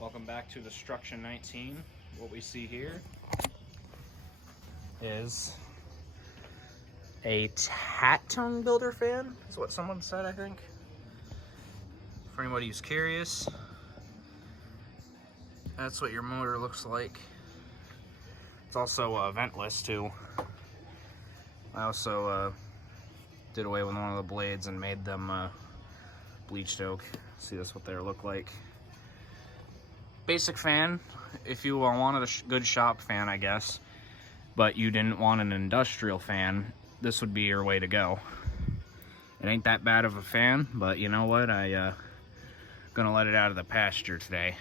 Welcome back to the Struction 19. What we see here is a Tattone builder fan, is what someone said, I think. For anybody who's curious, that's what your motor looks like. It's also ventless too. I also did away with one of the blades and made them bleached oak. See, that's what they look like. Basic fan, if you wanted a good shop fan, I guess, but you didn't want an industrial fan, this would be your way to go. It ain't that bad of a fan, but you know what? Gonna let it out of the pasture today.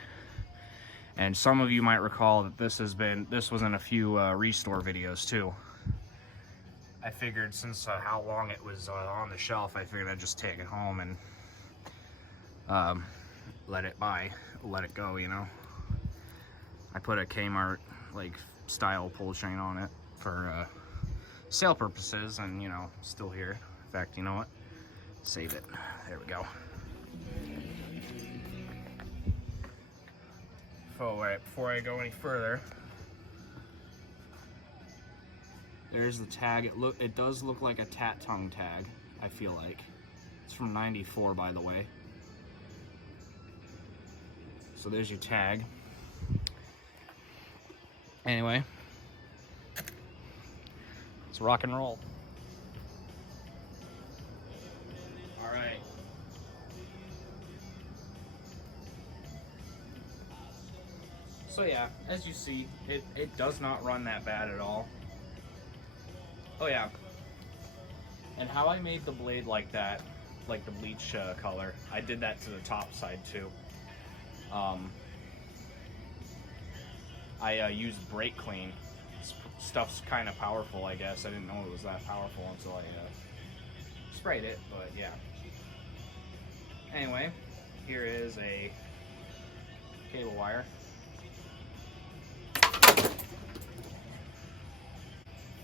And some of you might recall that this was in a few restore videos too. I figured since how long it was on the shelf, I figured I'd just take it home and let it go, you know. I put a Kmart like style pull chain on it for sale purposes, and you know, still here. In fact, you know what? Save it. There we go. Before I go any further, there's the tag. It does look like a Tattone tag, I feel like. It's from '94, by the way. So there's your tag. Anyway, let's rock and roll. All right. So yeah, as you see, it does not run that bad at all. Oh yeah. And how I made the blade like that, like the bleach color, I did that to the top side too. I used brake clean. Stuff's kind of powerful, I guess. I didn't know it was that powerful until I sprayed it, but yeah. Anyway, here is a cable wire.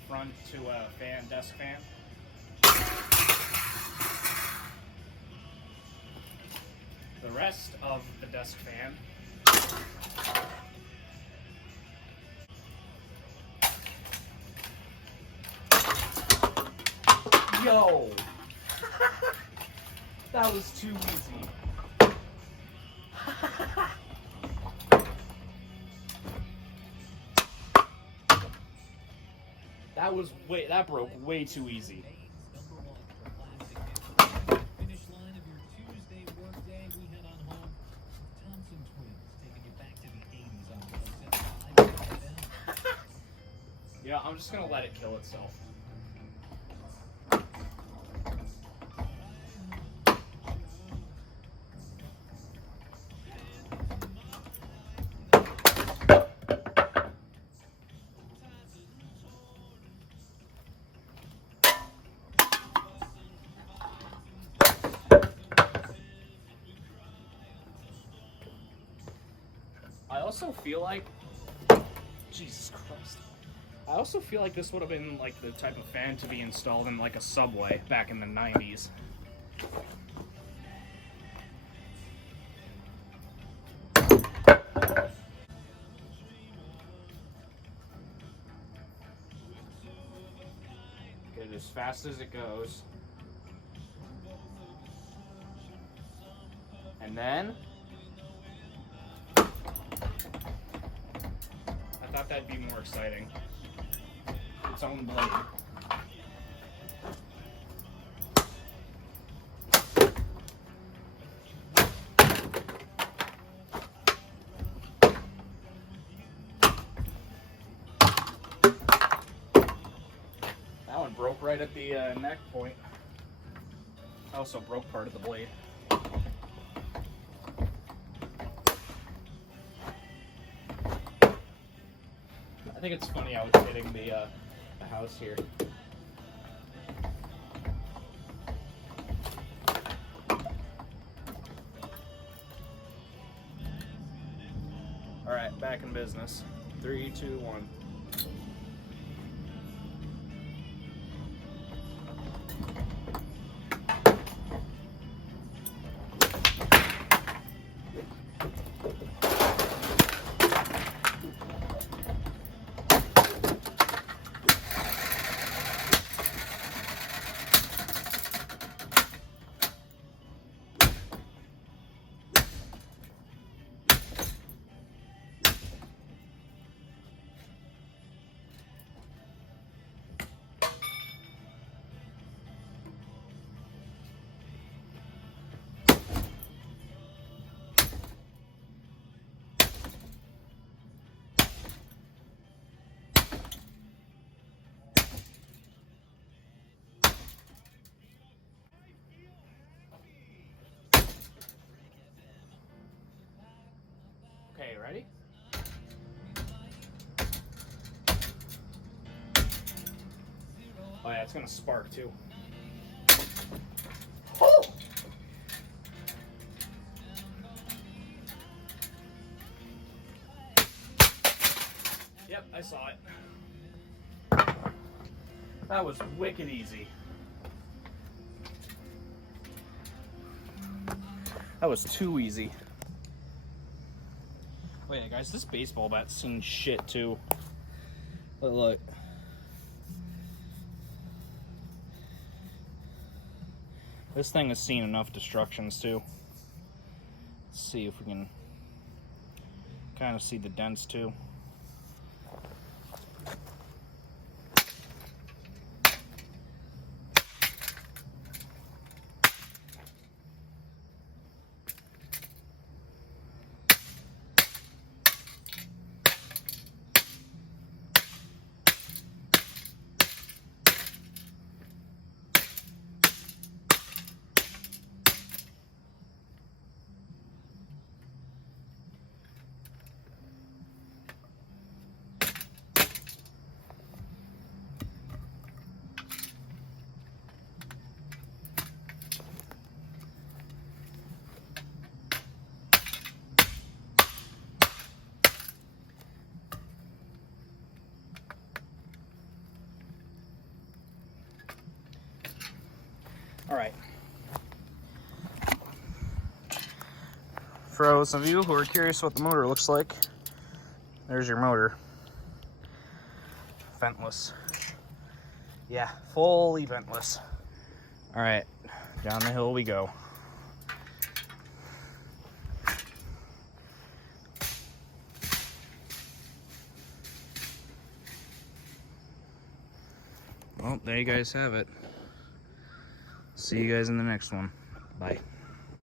Front to a fan, desk fan. The rest of the desk fan Yo! That was too easy. That broke way too easy. Yeah, I'm just gonna let it kill itself. I also feel like, Jesus Christ. I also feel like this would have been like the type of fan to be installed in like a Subway back in the 90s. Get it as fast as it goes. And then I thought that'd be more exciting. Its own blade. That one broke right at the neck point. I also broke part of the blade. I think it's funny how it's hitting the house here. All right, back in business. 3, 2, 1. ready? Oh yeah, it's gonna spark too. Oh! Yep, I saw it. That was wicked easy. That was too easy. Oh yeah, guys, this baseball bat's seen shit too. But look. This thing has seen enough destructions too. Let's see if we can kind of see the dents too. All right. For those of you who are curious what the motor looks like, there's your motor. Ventless. Yeah, fully ventless. All right, down the hill we go. Well, there you guys have it. See you guys in the next one. Bye.